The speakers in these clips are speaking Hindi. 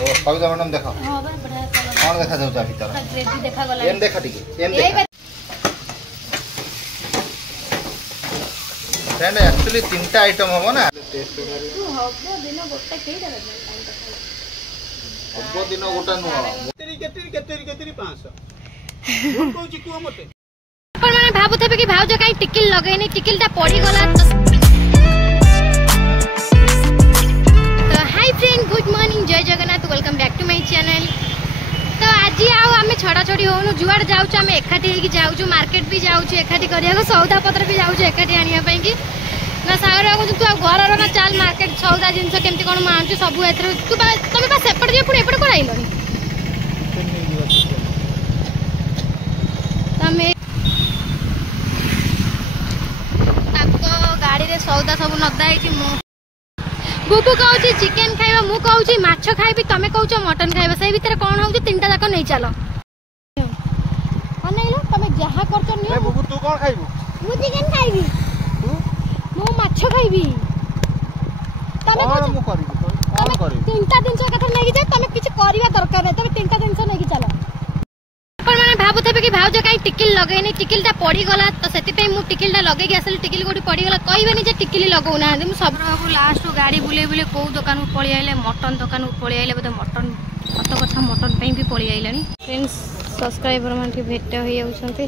कविता मैडम देखो कौन देखा जाउचा भीतर ग्रेवी देखा गला एम देखा टिके एम देखा फ्रेंड एक्चुअली तीनटा आइटम हो ना टेस्ट तू हबो दिन गोटा केइटा हबो दिन गोटा नु केतरी 500 कोन कहू छी कुआ मते अपन माने भाबुथे कि भाउज काई टिकिल लगेनी टिकिलटा पड़ी गला तो hi friend good morning Jai Jagannath welcome back to my channel. तो आज आउ आमे छड़ा छड़ी होनु जुआड जाउछु आमे एखाटी हेकी जाउछु मार्केट भी जाउछु एखाटी करिया को सौदा पत्र भी जाउछु एखाटी आनिया पई कि ना सागर को तू घर ना चाल मार्केट सौदा जिंस केमती कोन मानछु सब एथर तू तमे बा सेपट जे पुणी एपट को आइलोनी तमे ताको गाड़ी रे सौदा सब नदा है मु बुबू कहूँ चिकेन खाइबा मु कहूँ माछ खाइबी तमे कहूँ मटन खाइबा से भीतर कौन हो तीनटा जाक नहीं चल अनैलो तमे जहा करछ नियो ए बुबू तू कोन खाइबू मु चिकेन खाइबी तू मु माछ खाइबी तमे कोन मु करिबी कोन करिबी तीनटा दिन से कथा नहीं जे तमे किछ करिया दरकार है तमे तीनटा दिन से नहीं चल अपन माने भाबुथे कि भाउज काई टिकिल लगेनी टिकिलटा पड़ी गला तो सेति पे मु टिकिलटा लगे के आसल टिकिल गोटी पड़ी गला कहबेनी जे टिकिल लगौ ना मु सब लास्ट गाड़ी बुले बुले को दुकान को पड़ी आइले मटन दुकान को पड़ी आइले बते मटन कत कथा मटन पे भी पड़ी आइलानी फ्रेंड्स सब्सक्राइबर मान के भेट होई जाउछंती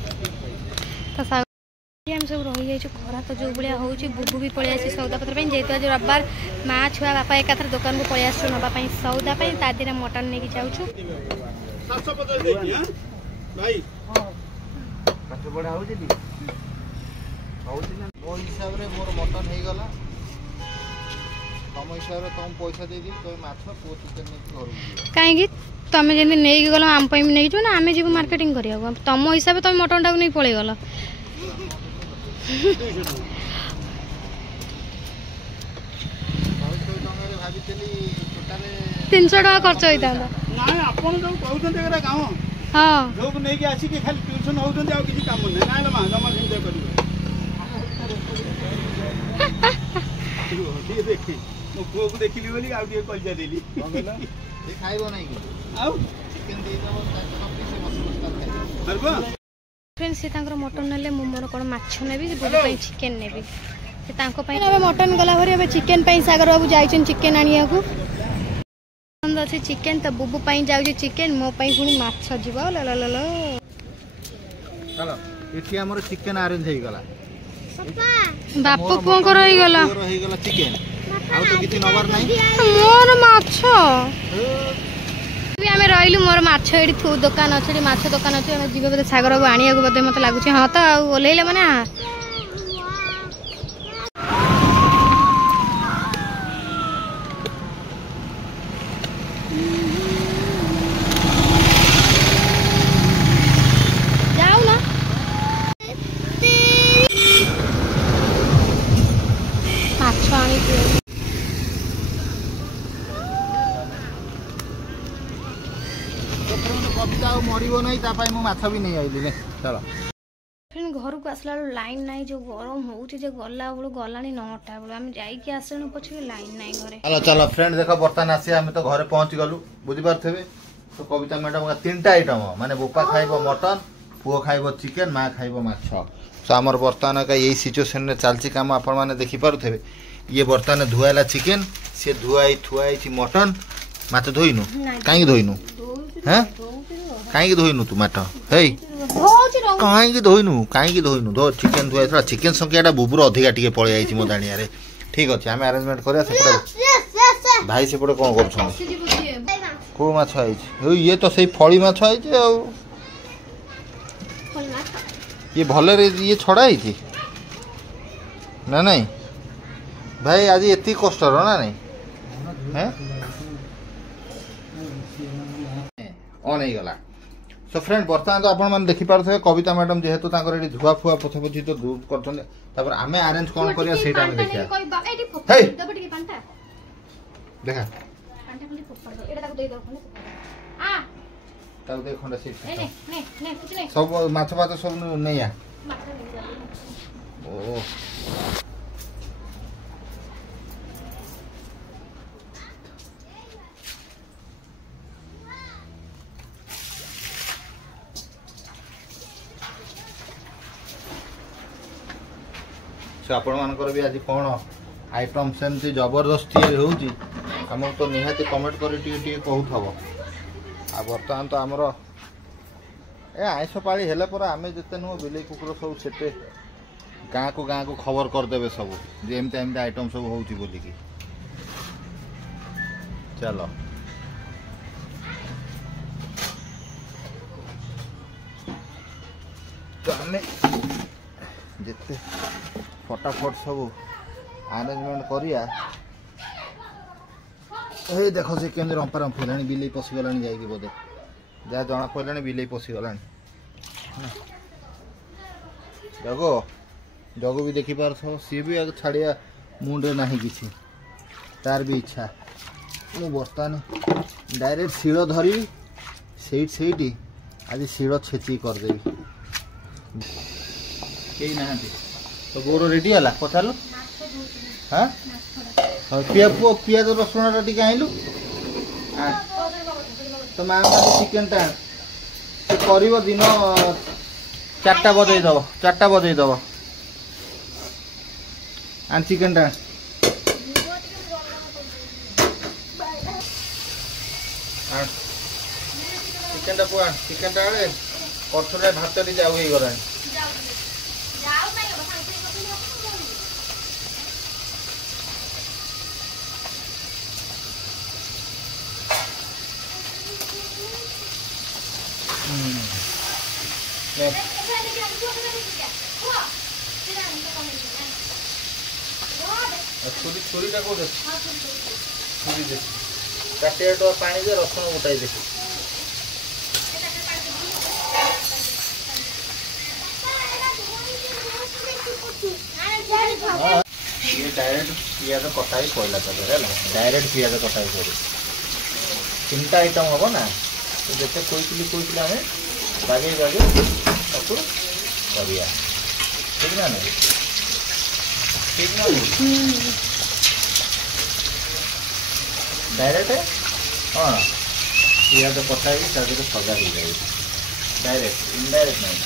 तो हम सब रही जाइछु खरा तो जो बुलिया होउची बुबू भी पड़ी आसी सौदा पत्र पे जेतु आज रविवार मां छुआ बापा एकाथर दुकान को पड़ी आसु नबा पई सौदा पे ता दिने मटन नेकी जाउछु 750 देती हां भाई कत बडा हो जदी होउची ना मो हिसाब रे मोर मटन हे गला तम हिसाब रे तम पैसा दे दी तो माछ पो चिकन ने घर काहे कि तमे जेंदी नेकी गलो आम पई नेकी जो ना आमे जीव मार्केटिंग करिया तम हिसाब तमे मटन टाक नै पळे गलो 300 टका खर्च होइता नाही आपण जो कहउछन एरा गांव हां लोग नै के आसी के खाली ट्यूशन होउछन आ किछि काम नै नाले मा जमा चिंता करियो ये देखी मो को को देखिली बोली आ के कलजा देली ए खाइबो नै कि आउ चिकन दे दबो सब पीस मस्त खाइबो हरबो फ्रेंड्स से तांकर मटन नेले मु मोर कोन माछ नेबी बुबू पई चिकन नेबी से तांको पई अब मटन गला भरी अब चिकन पई सागर बाबू जाइछन चिकन आनिया को पसंद अछि चिकन त बुबू पई जाउ चिकन मो पई पुनी माछ जीवो ल ल ल चलो एठी हमर चिकन अरेंज हे गला बाप को कर रही गला रही गला चिकन आउ तो किछि नवर नाही मोर माछ भी हमें रहिलु मोर माछ एडी थू दुकान अछि माछ दुकान अछि हम जीवे बते सागर बाबू आनिया को बते मते लागु छी हां त ओलेले माने कविता मरिबो नै तापाई मु माछ भी नै आइली चलो फ्रेंड घर को आसला लाइन नाही जो गरम होउची जे गला बळो गलानी 9टा बळो हम जाई के आसनु पछे लाइन नाही घरे चलो चलो फ्रेंड देखो बर्तन आसी हम तो घरे पहुंच गलु बुझी पारथबे तो कविता मैडम का तीनटा आइटम माने बोपा खाइबो मटन पुओ खाइबो चिकन मां खाइबो माछ तो हमर बर्तन का यही सिचुएशन रे चालची काम आपण माने देखि पारथबे ये बर्तन धुआला चिकन से धुआई थुआई छि मटन माछ धोइनु काई धोइनु हैं काई धोइनु तू माछ हेई काई धोइनु धो चिकन धुआई थोड़ा चिकन संख्याटा बुबुर अधिका टिके पळे आइछि मो दानिया रे ठीक अछि हम अरेंजमेंट करिया सेपटे भाई सेपटे कोन करछन को माछ आइछि ये तो सही फळी माछ आइछि आ ये भले रे ये छड़ा आइछि ना नहीं भाई आज एती कष्ट रो ना नहीं हैं ऑन हे गला सो फ्रेंड बर्तमान तो आपण मन देखि पारथबे कविता मैडम जेहेतु तांकर एडी धुआ फुआ पछ पछि तो दूर करथन तापर हमें अरेंज कोन करिया सेटा में देखिया हे देखा कांटा खंडी पप्पा दो एटा ताको दे दो खंडे आ ताको दे खंडे सीट ने कुछ नहीं सब माछ भात सब नहीं आ ओ आपण मानकर भी आज कौन आइटम सेमती जबरदस्ती होउची हमको तो निहाती कमेंट कर कहूथब आ बर्तमान तो आमर ए आइस पाली हेला पर आमे जते नु बिलेई कुकुर सब सेटे गाँ को खबर करदेवे सब जे एमती एमती आइटम सब होउची बोली की चलो तो आमे जिते फटाफट सब आरेंजमेंट करिया ए देखो से केमती रंपा रंपी बिलेई पशिगला जाइए बोधे जहाँ जना पड़ा बिलेई पशिगला जगो जगो भी देखिपार सी भी छाड़िया मुंडे ना कि तार भी इच्छा मु बर्तमान डायरेक्ट शिल धरी से आज शिल छेची करदेवी कई ना तो गोर रेडी है पचार हाँ पियाज रसुण टी आइलु तो माँ चिकेन टा कर दिन 4टा बजेदब आन चिकेन टा चिकेन टा पुआ चिकेन टा आड़े पथर भात टी जाऊ हो गला छुरीटा कौन छुरी दे काटे पानी दे रसुण गुटाई दे ये डायरेक्ट पियाज कटाई पड़ा डायरेक्ट पियाज कटाई पड़े 3टा आइटम हम ना तो जिते कोई आम बागे ताको करिया ठीक ना नहीं ठीक ना डायरेक्ट हाँ पियाज कटाई सजा हो जाए डायरेक्ट इनडायरेक्ट नहीं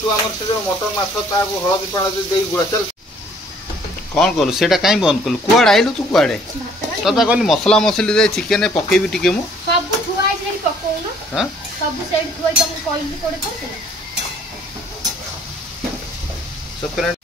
तू आम से मटन माछ हलदी पाड़ा दे गुड़ा चल कौन कलु से कहीं बंद कलु कुआड़े आइलु तू कुआड़े तो कहली मसला मसली दे चिकेन पकेबी टिके मु सब थुआई से पकोउनो हां सब सेट थुआई तुम कहली कोडे कर सब फ्रेंड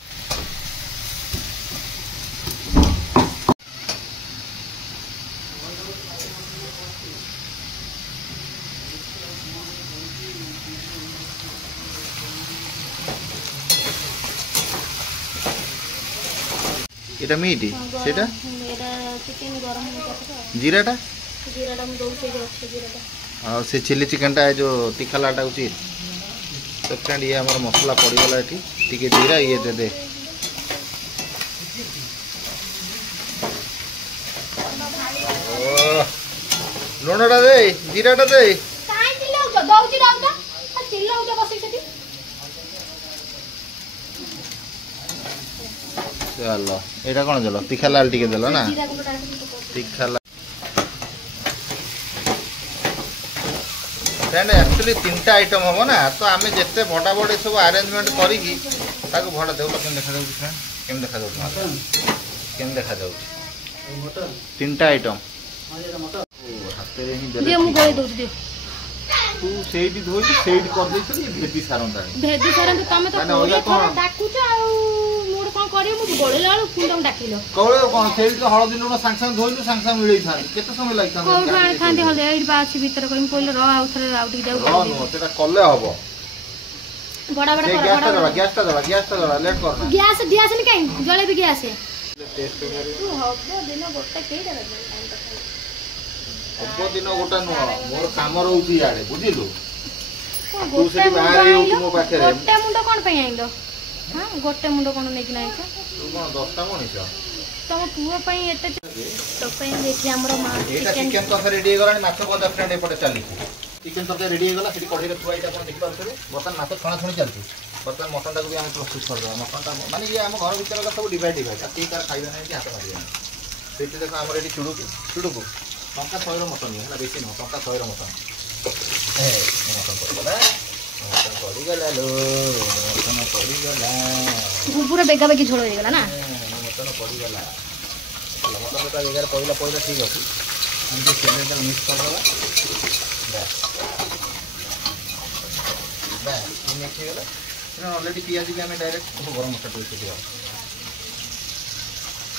এটা মিট সেটা এটা চিকেন গরম করতে জিরাটা মু দউছে যে আছে জিরাটা और से चिली चिकन टा जो तीखा लाटा उचित तो फ्रेंड ये हमारा मसला पड़गला ये टी जीरा ये दे दे लुणटा दे जीराटा दे काई चिल्लाउ छ दउची राउता चिल्लाउ छ बसी छथि चलो एटा कोन देलो तीखा लाल टिके देलो ना तीखा लाल फ्रेंड एक्चुअली 3टा आइटम हम ना तो आम जिते भटा बड़े सब अरेंजमेंट करी भड़ा देव केम देखा जाऊँ फ्रेंड केम देखा जाऊँ केम देखा जाऊँ 3टा आइटम हाथ में ही दे मु गळे दउची दे तू सेठी धोई सेठी कर देछ भेदी सारंता भेदी सारंता तमे तो डाकू छ आ मोर कोन करियो मु गळे लाळू फुंडम डाकिलो कळे कोन सेठी तो हळदी लुण सांग धोइलु सांग मिलै थान केते समय लागता कोन आइ थांदी हले एडी बाछि भीतर कहिम कोइले र आउ थरे आउ टिक जाउ नो तेरा कले हबो बड़ा बड़ा गैस ता दला लेट करना गैस दियास नि काई जळे भी गैस है टेस्ट करी तू हबो दिन गोटे केटा टाइम हबो दिन गोटा नो मोर काम रहउची याडे बुझिलु तू सेठी बाहर आइउ मो पाखे रे गोटे मुंडो कोन पे आइलो हां गोटे मुंडो कोन नै कि नै छ तू कोन 10टा मनिस तम पुओ पई एते तो पई देखि हमरो मा चिकन तो रेडी गलानी माछ को फ्रेंड एपटे चली चिकन तो रेडी गला सेठी कढई रे थुआइटा अपन देखि पाउछे बर्तन माछ छणा छणी चलती बर्तन मटन टा को भी हम प्रस्तुत कर दो मटन टा माने ये हम घर भीतर का सब डिवाइड डिवाइड आ तीन कार खाइबे नै कि हाथ मारिबे सेठी देखो हमर एठी चुडुको टंका 100 मटन है बेसी न टंका 100 मटन ए मटन पड़गला मटन पड़गला लो मटन पड़गला पूरा बेगा बेगी झोल हो गला ना मटन पड़गला मटन का एगार पहिला पहिला ठीक अछि हम जो सिलेंडर मिक्स कर देबा बस मिक्स हो गला ऑलरेडी पियाज भी हमें डायरेक्ट गरम मसाला देके दिया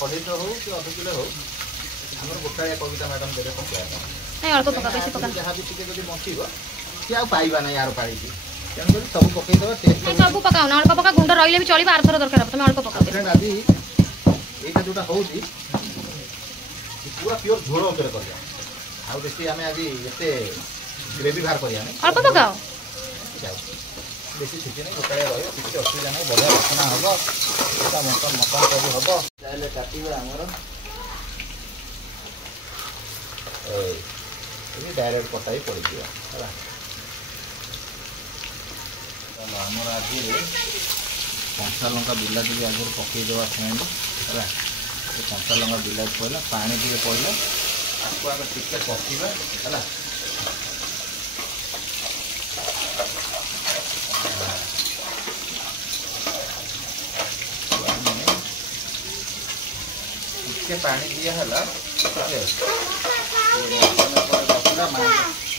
कढ़ी तो हो कि आधा किलो हो हमर गोटाया कविता मैडम देले पकाया नहीं अल्प पका बेसी पका जहाँ भी टिके जदि बचिबो कि आ पाइबा ना यार पाई की तेन कर सब पकई देबा टेस्ट नहीं सब पकाओ ना अल्प पका गुंड रहिले भी चलिबा आर थोर दरकार तुम अल्प पका फ्रेंड अभी एटा जोटा होउची पूरा प्योर झोल ऊपर कर दिया आ बेसी हमें आज एते ग्रेवी बाहर करिया नहीं अल्प पकाओ बेसी छिटी नहीं गोटाया रहियो କିଛି ଅସୁବିଧା ନାହିଁ ବଢିଆ ବାସନା ହବ ଏଟା ମଟନ ମଟନ ସବୁ ହବ ତାହେଲେ କାଟିବା ଆମର ये डायरेक्ट कटाई पड़ी है आमर आज कंचा लंका बिलाटी भी आगे पकई देवा फ्रेंड है कंचा लंका बिलाटी पड़ला पानी टे पड़ला आपको आगे टिके पकड़ा है पानी दिया है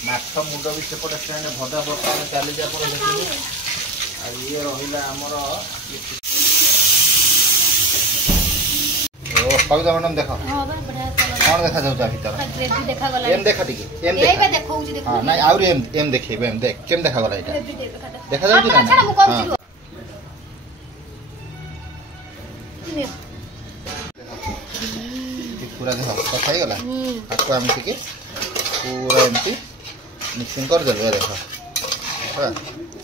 माछ मुंड भी सेपटे स्टैंड भजा बर्तमान चली जाए ये रहा आमर कविता मैडम देख कौन देखा जाऊँ भीतर एम देखा टी एम हाँ ना आउरी एम देखेबे एम देख केम देखा गला एटा देखा जाउँ ना पूरा देख कथा गला आपको आम टिके पूरा एमती मिक्सिंग कर देलु देख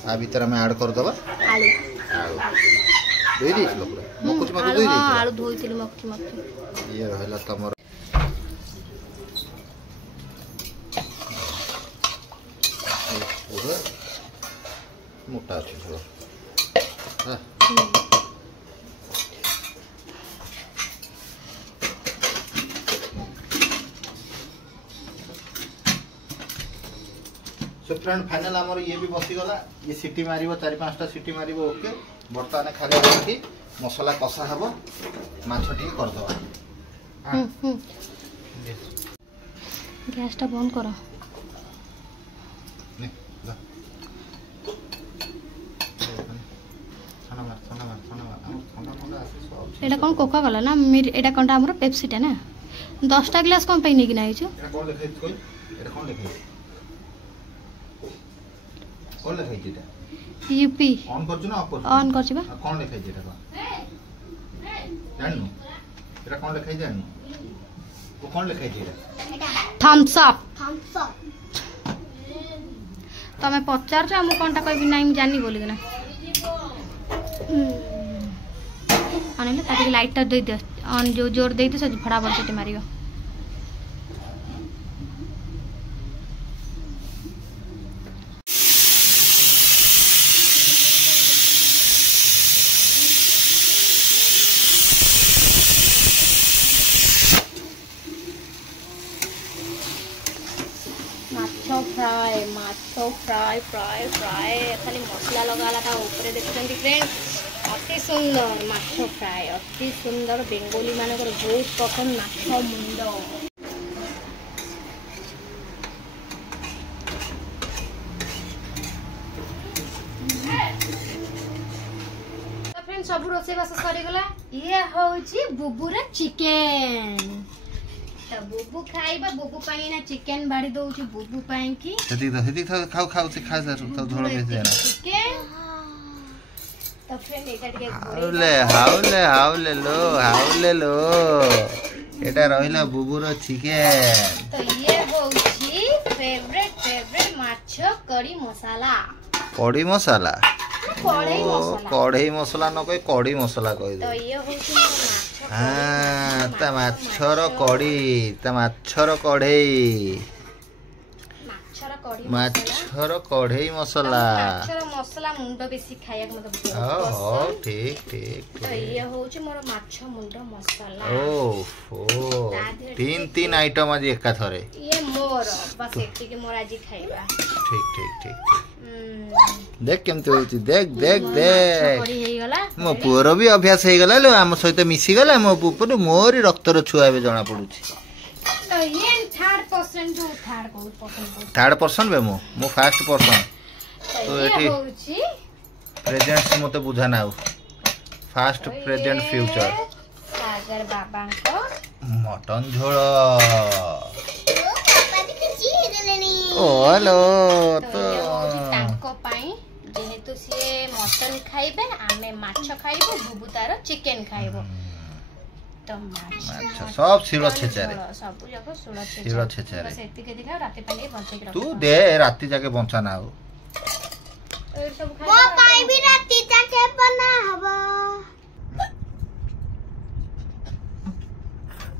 आ भीतर में ऐड कर दबा आलू आलू धोई देइछलो पूरा मकुच मकुच धोई देइछलो आलू धोइतिल मकुच मकुच ये रहला तमर पूरा मोटा अछि थोड़ा हां सो फ्रेंड फाइनल आमर ये भी बसी गला ये सीटी मारिबो 4-5टा सीटी मारिबो ओके बर्तमान खाली रखी मसला कषा हबो माछ टी कर दबा गैस टा बंद करो ने जा खाना मार एटा कोन कोका कोला ना एटा कोनटा हमरो पेप्सी टा ना 10टा ग्लास कोन पे नेकी नाइछु एटा कोन देखाइ कोइ एटा कोन देखाइ कौन लिखाई जेटा यूपी ऑन करछु ना ऑफ करछु ऑन करछु बा कौन लिखाई जेटा जाननु एटा कौन लिखाई जाननु वो कौन लिखाई जेटा थम्स अप तमे पचार छ हम कोनटा कहबी नाही जानि बोली ना अनेले ताकि लाइट टा दे दे ऑन जो जोर दे दे से फटाफट से मारियो माछो फ्राई खाली मसला लगाला था ऊपर देखते फ्रेंड अति सुंदर माछो फ्राई अति सुंदर बेंगोली मानकर बहुत पसंद माछो मुंड फ्रेंड सब रोसेबास सरीगला ये होची बुबुरा चिकेन तो बुबु खाइबा बुबु पाई ना चिकन बाड़ी दउची बुबु पाई की हेदी खाओ से खा जा तो थोड़ा बेसी जाना चिकन तो फ्रेंड एटा के हाउले लो एटा रहिला बुबुर चिकन तो ये होची फेवरेट माछो कड़ी मसाला कढ़ई मसला न कहि कढ़ी मसला कहि तो ये होची माछो हां त माछर कढ़ी त माछर कढ़ई ମାଛର କଢେଇ ମସଲା ମାଛର ମସଲା ମୁଣ୍ଡ ବେଶୀ ଖାଇବାକୁ ମତେ ଓହୋ ଠିକ ଠିକ ତ ଇଏ ହଉଛି ମୋର ମାଛ ମୁଣ୍ଡ ମସଲା ଓହୋ ତିନି ଆଇଟମ ଆଜି ଏକା ଥରେ ଇଏ ମୋର ବାସ୍ ଏତିକି ମୋର ଆଜି ଖାଇବା ଠିକ ଠିକ ଠିକ देख केमती होची देख देख देख मो पुअर भी अभ्यास हो गला लो आम सहित मिसी गला मो पुअर मोरी रक्तर छुआ बे जना पडुची तो ये थर्ड पर्सन बे मो फर्स्ट पर्सन तो ये होची प्रेजेंट मते बुझा ना फास्ट प्रेजेंट फ्यूचर सागर बाबा को मटन झोल ओ हेलो तो तांको पाई जेहेतु से मटन खाइबे आमे माछ खाइबो बुबु तार चिकन खाइबो तो माछ सब सिरो छेचारे सब जको सिरो छेचारे बस एति के दिखा राते पानी बंचे के तू दे राती जाके बंचा ना हो सब खाइ मो पाई भी राती जाके बना हबो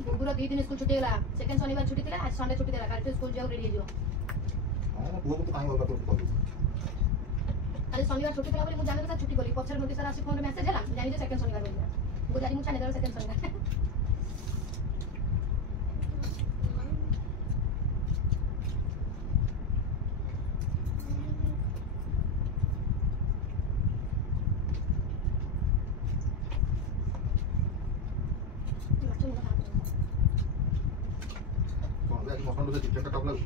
बुबुरा 2 दिन स्कूल छुट्टी गेला सेकंड शनिवार छुट्टी थिला आज संडे छुट्टी देला काल स्कूल जाऊ रेडी हो अरे शनिवार छुट्टी थिला बोली मु जाने छुट्टी बोली पछर नोटिस आसी फोन मेसेज होला जानि जे सेकंड शनिवार बोली बुधारी मु छाने दर सेकंड शनिवार मटन से चिकन का टप लागु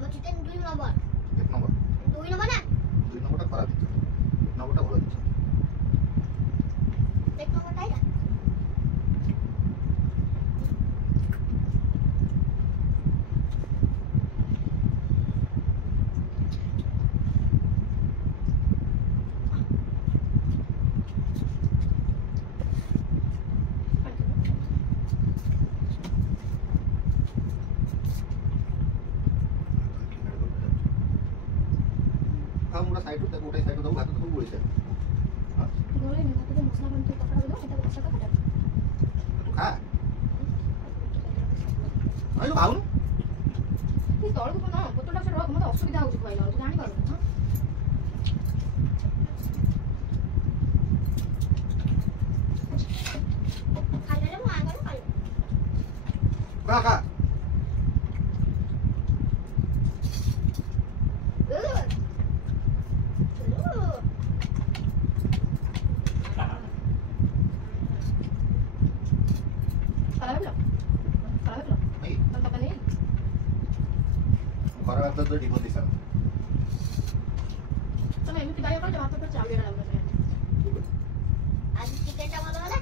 मो चिकन 2 नंबर एक नंबर 2 नंबर ना 2 नंबर खराब दिछ एक नंबर भलो दिछ एक नंबर टाइट मुड़ा साइड तो गोटे साइड दो भात तो बोले से हां गोले में तो मसला बनते पकड़ दो एटा बसा का तू खा आयो खाऊ नी तळ को ना पोतडा से रोग मते असुविधा होची कहला तू जानि पारो हां खाले मो आगर खाले खा खरा तो डिबो दिसा तो मैं एमती बाय कर जमा तो चावल डाल दे आज चिकन टा बोलो वाला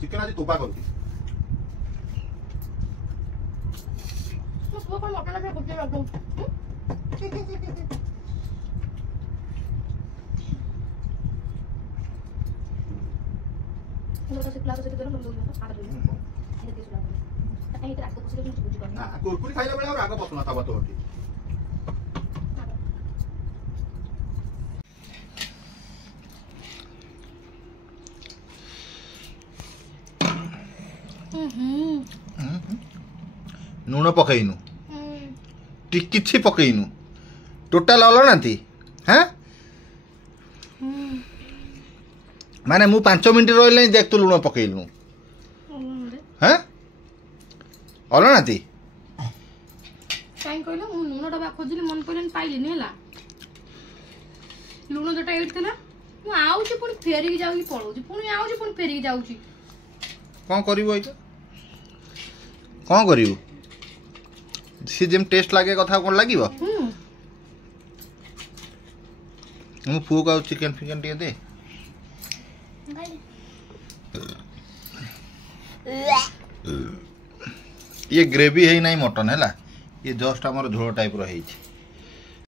चिकन आज तोपा करती तो वो कोन मटन पे गुड्डे रख दो तो से प्लास से दो मन दो आ दो ये के सुला कहीं तो रात को कुछ कुछ बुझ कर ना कुरकुरी खाइला बेला राग पसना था तो होती लुण पकईनु किछि पकईनु टोटाल अलनाती हाँ माने मु 5 मिनिट रहिले देख तू लुण पकईलु हाँ अलनाती काई कहलो मु लुण डबा खोजली मन पड़न पाइलिनी हला लुण जटा एट थला मु आउची पुनी फेरी जाउची पळौची पुनी आउची पुनी फेरी जाउची कौन करिवो एटा कौन करिवो सी जेम टेस्ट लागे कथा कोन लागिवो मु पुओ का चिकन फिकन दिए दे ये ग्रेवी है नहीं मटन है ये जस्ट आमर झोल टाइप रही